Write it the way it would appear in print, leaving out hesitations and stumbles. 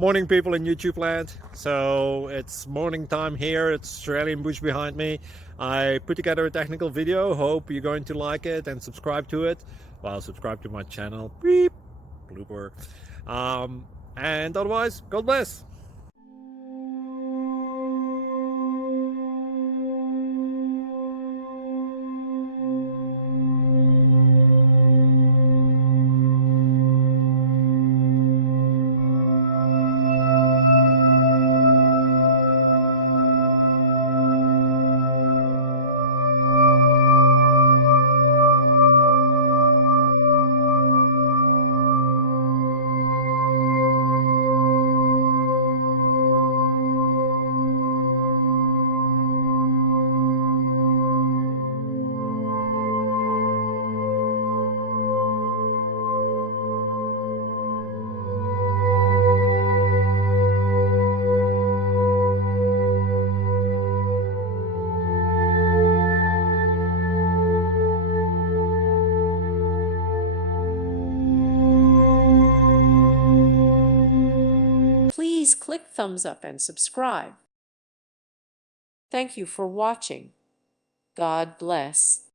Morning, people in YouTube land. So it's morning time here. It's Australian bush behind me. I put together a technical video. Hope you're going to like it and subscribe to it. Well, subscribe to my channel. Beep, blooper. And otherwise, God bless. Please click thumbs up and subscribe. Thank you for watching. God bless.